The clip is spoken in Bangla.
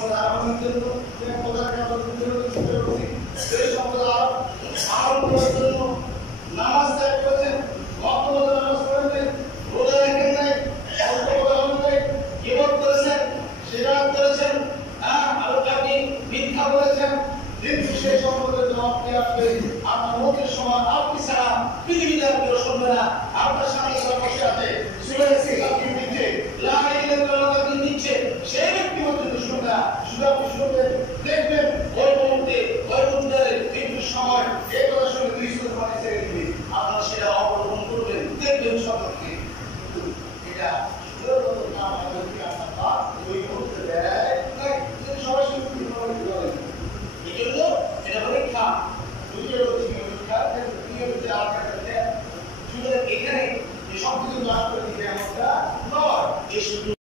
সম্পদ আহরণের জন্য প্রধানকে আমরা চেষ্টা করছি। এই সম্পদ আহরণ করার জন্য নামাজ ত্যাগ করেছেন, মক্তব্য নামাজ পড়েছেন, রোজা রাখেন নাই, গীবত করেছেন, শিরাত করেছেন, আলোকাকে মিথ্যা বলেছেন, কিন্তু সেই সম্পদের জবাব কে আসবে? আপনার মুখের সমান আপনি ছাড়া পৃথিবীতে আর কেউ শুনবে না। আপনার সামনে যারা বসে আছে দিচ্ছে, দিচ্ছে, সেই ব্যক্তি পর্যন্ত শুনবে না। শুধু আপনি শুনবেন, দেখবেন ওই মুহূর্তে ওই মন্দিরের মৃত্যুর সময় এই কথা শুনে 200 পানি ছেড়ে দিবে। আপনারা সেটা অবলম্বন করবেন, দেখবেন সতর্কে। এটা ওই মুহূর্তে দেয় সবাই শুনতে পারেন। এই জন্য এটা পরীক্ষা, এখানে সবকিছু নষ্ট করে দিবে এমনটা নয়।